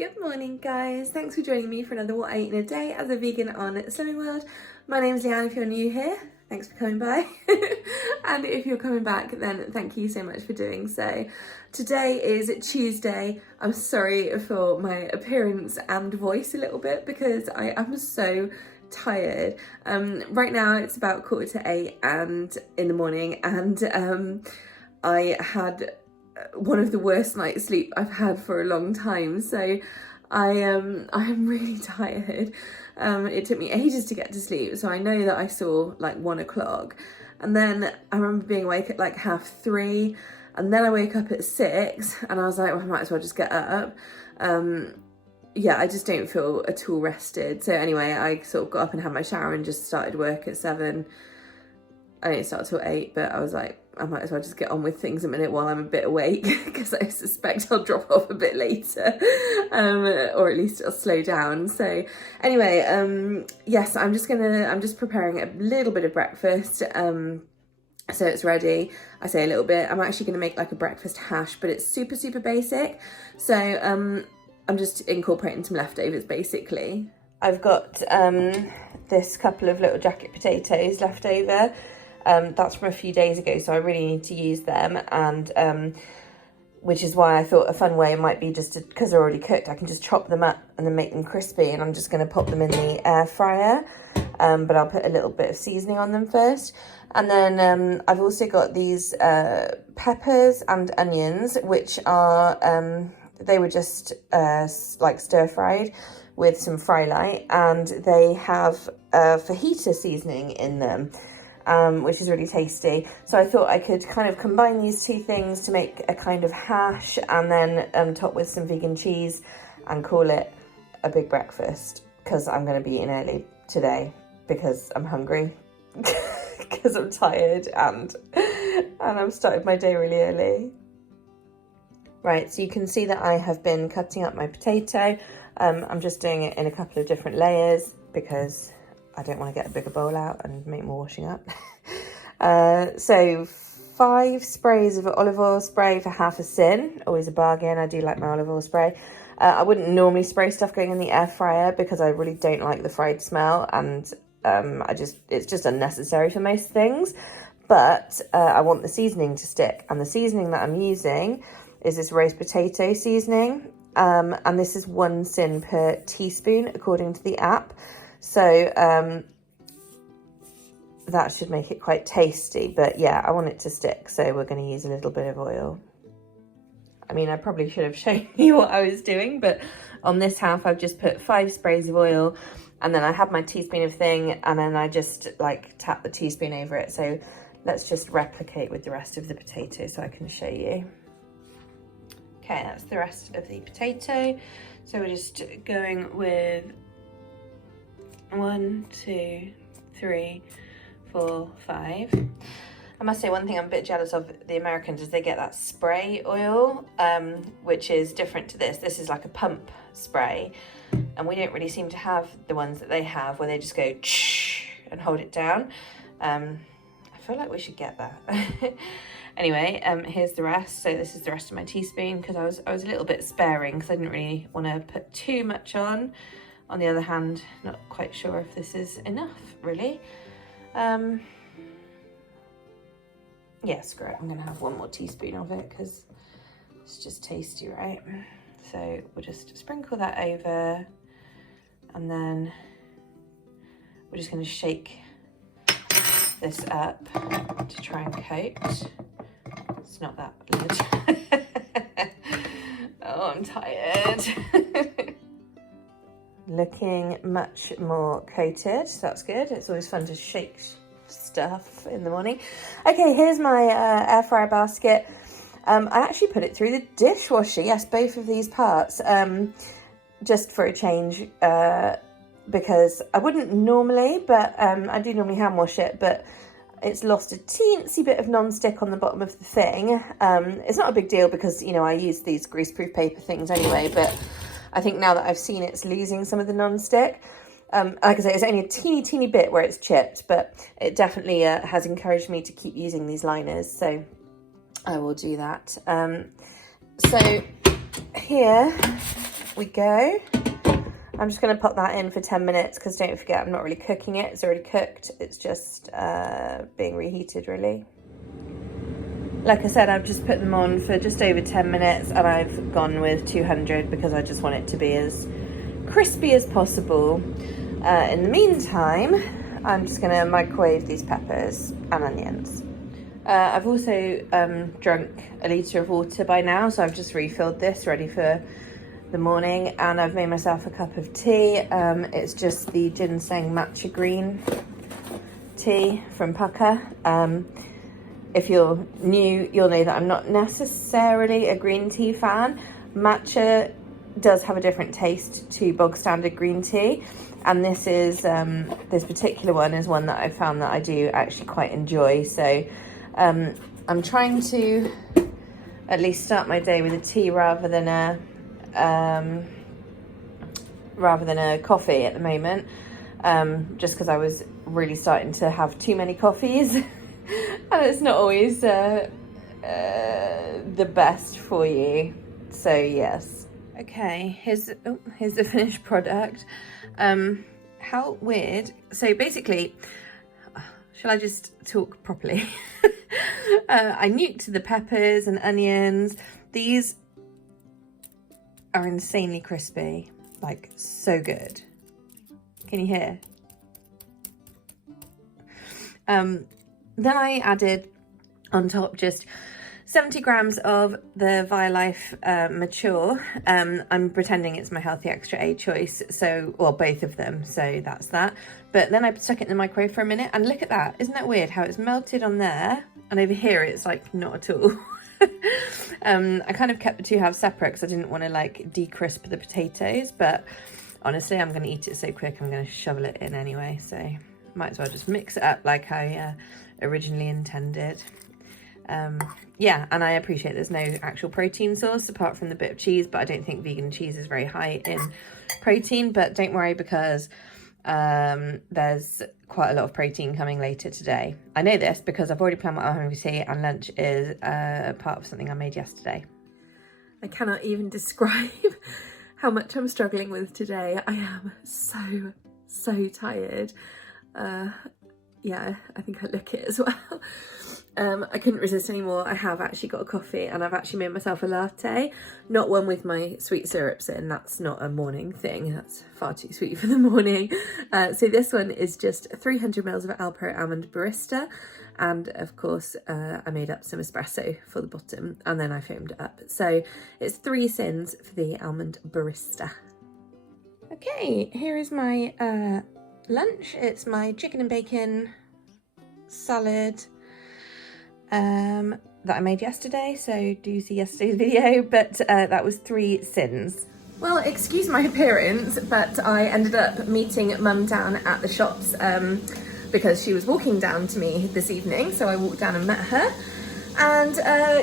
Good morning guys, thanks for joining me for another What I Eat in a Day as a vegan on Slimming World. My name's Leanne if you're new here, thanks for coming by. And if you're coming back then thank you so much for doing so. Today is Tuesday. I'm sorry for my appearance and voice a little bit because I am so tired. Right now it's about 7:45 and in the morning and I had one of the worst night's sleep I've had for a long time, so I'm really tired. It took me ages to get to sleep, so I know that I saw like 1 o'clock, and then I remember being awake at like 3:30, and then I wake up at 6 and I was like, well, I might as well just get up. Yeah, I just don't feel at all rested. So anyway, I sort of got up and had my shower and just started work at 7. I didn't start till 8, but I was like, I might as well just get on with things a minute while I'm a bit awake because I suspect I'll drop off a bit later, or at least it'll slow down. So anyway, yes, I'm just preparing a little bit of breakfast. So it's ready. I say a little bit. I'm actually going to make like a breakfast hash, but it's super basic. So I'm just incorporating some leftovers basically. I've got this couple of little jacket potatoes left over. That's from a few days ago, so I really need to use them, and which is why I thought a fun way might be just because they're already cooked, I can just chop them up and then make them crispy, and I'm just going to pop them in the air fryer, but I'll put a little bit of seasoning on them first. And then I've also got these peppers and onions, which are they were just like stir fried with some fry light, and they have fajita seasoning in them, which is really tasty. So I thought I could kind of combine these two things to make a kind of hash, and then top with some vegan cheese and call it a big breakfast, because I'm going to be eating early today because I'm hungry because I'm tired and I've started my day really early. Right, so you can see that I have been cutting up my potato. I'm just doing it in a couple of different layers because I don't want to get a bigger bowl out and make more washing up. So 5 sprays of olive oil spray for half a sin, always a bargain. I do like my olive oil spray. I wouldn't normally spray stuff going in the air fryer because I really don't like the fried smell, and it's just unnecessary for most things. But I want the seasoning to stick, and the seasoning that I'm using is this roast potato seasoning, and this is 1 sin per teaspoon according to the app. So that should make it quite tasty, but yeah, I want it to stick, so we're going to use a little bit of oil. I mean, I probably should have shown you what I was doing, but on this half I've just put 5 sprays of oil, and then I have my teaspoon of thing, and then I just like tap the teaspoon over it. So let's just replicate with the rest of the potato so I can show you. Okay, that's the rest of the potato. So we're just going with 1, 2, 3, 4, 5. I must say one thing I'm a bit jealous of the Americans is they get that spray oil, which is different to this. This is like a pump spray, and we don't really seem to have the ones that they have where they just go and hold it down. I feel like we should get that. Anyway, here's the rest. So this is the rest of my teaspoon because I was a little bit sparing because I didn't really want to put too much on. On the other hand, not quite sure if this is enough, really. Yeah, screw it. I'm going to have 1 more teaspoon of it because it's just tasty, right? So we'll just sprinkle that over, and then we're just going to shake this up to try and coat. It's not that good. Oh, I'm tired. Looking much more coated, so that's good. It's always fun to shake stuff in the morning. Okay, here's my air fryer basket. I actually put it through the dishwasher. Yes, both of these parts, just for a change, because I wouldn't normally, but I do normally hand wash it, but it's lost a teensy bit of non-stick on the bottom of the thing. It's not a big deal because, you know, I use these greaseproof paper things anyway, but I think now that I've seen it's losing some of the non-stick. Like I say, it's only a teeny bit where it's chipped, but it definitely has encouraged me to keep using these liners, so I will do that. So here we go. I'm just going to pop that in for 10 minutes because don't forget I'm not really cooking it. It's already cooked. It's just being reheated really. Like I said, I've just put them on for just over 10 minutes and I've gone with 200 because I just want it to be as crispy as possible. In the meantime, I'm just going to microwave these peppers and onions. I've also drunk a litre of water by now, so I've just refilled this ready for the morning, and I've made myself a cup of tea. It's just the ginseng matcha green tea from Pukka. If you're new, you'll know that I'm not necessarily a green tea fan. Matcha does have a different taste to bog standard green tea, and this is this particular one is one that I found that I do actually quite enjoy. So I'm trying to at least start my day with a tea rather than a coffee at the moment, just because I was really starting to have too many coffees and it's not always the best for you. So yes. Okay, here's the finished product. How weird. So basically, shall I just talk properly? I nuked the peppers and onions. These are insanely crispy, like so good. Can you hear? Then I added on top just 70 grams of the Violife Mature. I'm pretending it's my Healthy Extra A choice, so, well, both of them, so that's that. But then I stuck it in the microwave for a minute, and look at that. Isn't that weird how it's melted on there, and over here it's like not at all. I kind of kept the two halves separate because I didn't want to like decrisp the potatoes, but honestly I'm going to eat it so quick I'm going to shovel it in anyway, so might as well just mix it up like I originally intended. Yeah, and I appreciate there's no actual protein source apart from the bit of cheese, but I don't think vegan cheese is very high in protein, but don't worry because there's quite a lot of protein coming later today. I know this because I've already planned what I'm having for tea, and lunch is part of something I made yesterday. I cannot even describe how much I'm struggling with today. I am so tired. Yeah, I think I look it as well. I couldn't resist anymore. I have actually got a coffee and I've actually made myself a latte, not one with my sweet syrups in. That's not a morning thing. That's far too sweet for the morning. So this one is just 300 mils of Alpro Almond Barista. And of course, I made up some espresso for the bottom and then I foamed it up. So it's 3 sins for the Almond Barista. Okay, here is my lunch. It's my chicken and bacon salad that I made yesterday, so do see yesterday's video, but that was 3 sins. Well, excuse my appearance, but I ended up meeting Mum down at the shops because she was walking down to me this evening, so I walked down and met her and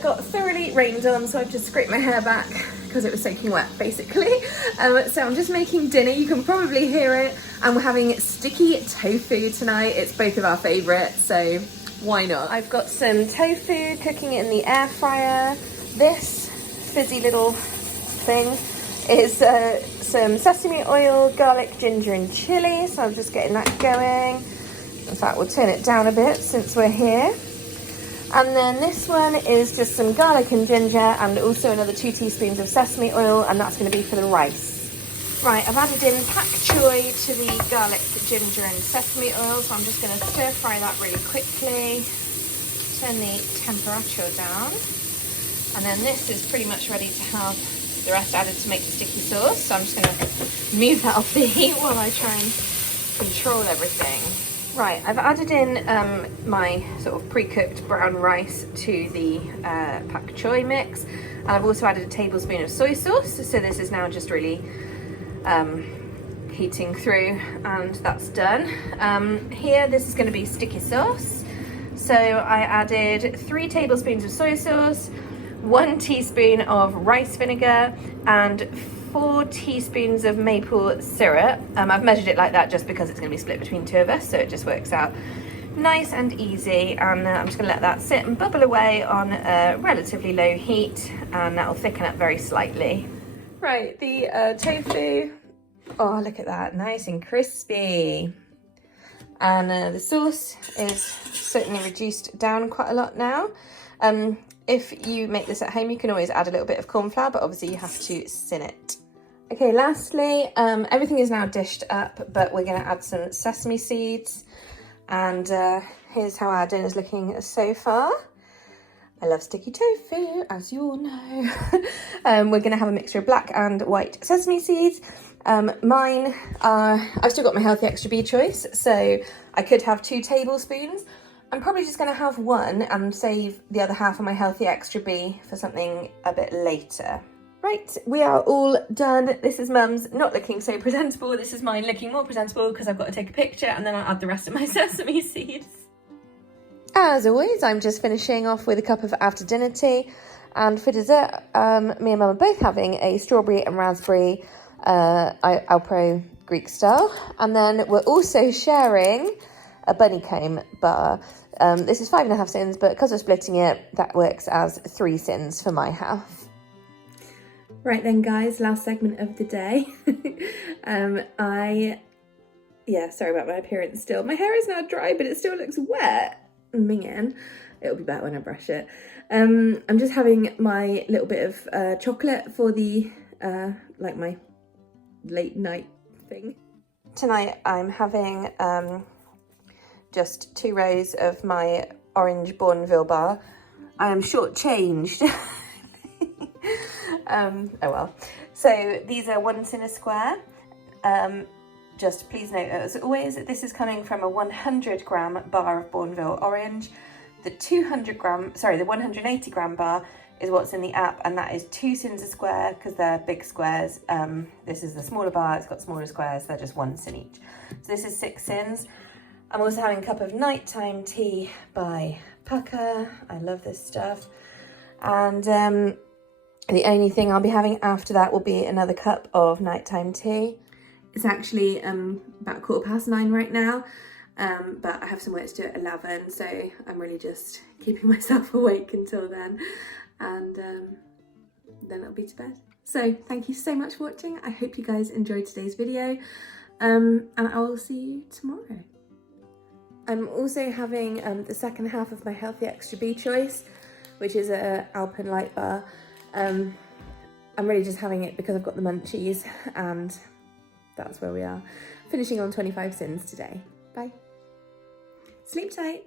got thoroughly rained on, so I've just scraped my hair back because it was soaking wet basically. So I'm just making dinner, you can probably hear it, and we're having sticky tofu tonight. It's both of our favourites, so why not? I've got some tofu, cooking it in the air fryer. This fizzy little thing is some sesame oil, garlic, ginger and chilli, so I'm just getting that going. In fact, we'll turn it down a bit since we're here. And then this one is just some garlic and ginger and also another 2 teaspoons of sesame oil, and that's going to be for the rice. Right, I've added in pak choy to the garlic, ginger and sesame oil, so I'm just going to stir fry that really quickly. Turn the temperature down. And then this is pretty much ready to have the rest added to make the sticky sauce, so I'm just going to move that off the heat while I try and control everything. Right, I've added in my sort of pre-cooked brown rice to the pak choy mix, and I've also added a tablespoon of soy sauce, so this is now just really heating through, and that's done. Here, this is going to be sticky sauce, so I added 3 tablespoons of soy sauce, 1 teaspoon of rice vinegar, and 4 teaspoons of maple syrup. I've measured it like that just because it's going to be split between 2 of us, so it just works out nice and easy. And I'm just going to let that sit and bubble away on a relatively low heat, and that'll thicken up very slightly. Right, the tofu. Oh, look at that, nice and crispy. And the sauce is certainly reduced down quite a lot now. If you make this at home, you can always add a little bit of corn flour, but obviously you have to sin it. Okay, lastly, everything is now dished up, but we're gonna add some sesame seeds. And here's how our dinner's looking so far. I love sticky tofu, as you all know. We're gonna have a mixture of black and white sesame seeds. Mine are, I've still got my Healthy Extra B choice, so I could have 2 tablespoons. I'm probably just gonna have 1 and save the other half of my Healthy Extra B for something a bit later. Right, we are all done. This is Mum's not looking so presentable. This is mine looking more presentable because I've got to take a picture and then I'll add the rest of my sesame seeds. As always, I'm just finishing off with a cup of after dinner tea. And for dessert, me and Mum are both having a strawberry and raspberry Alpro Greek style. And then we're also sharing a bunny comb bar. This is 5.5 sins, but because we're splitting it, that works as 3 sins for my half. Right then, guys, last segment of the day. Sorry about my appearance still. My hair is now dry, but it still looks wet. Minging. It'll be better when I brush it. I'm just having my little bit of chocolate for the, like my late night thing. Tonight I'm having just 2 rows of my orange Bournville bar. I am shortchanged. Oh well. So these are 1 cent a square. Just please note, as always, this is coming from a 100 gram bar of Bournville orange. The 180 gram bar is what's in the app, and that is 2 cents a square because they're big squares. This is the smaller bar, it's got smaller squares, they're just 1 cent each. So this is 6 cents. I'm also having a cup of nighttime tea by Pukka. I love this stuff. And the only thing I'll be having after that will be another cup of nighttime tea. It's actually about 9:15 right now, but I have some work to do at 11, so I'm really just keeping myself awake until then, and then I'll be to bed. So thank you so much for watching. I hope you guys enjoyed today's video, and I will see you tomorrow. I'm also having the second half of my Healthy Extra B choice, which is a Alpen Light bar. I'm really just having it because I've got the munchies, and that's where we are. Finishing on 25 sins today. Bye. Sleep tight.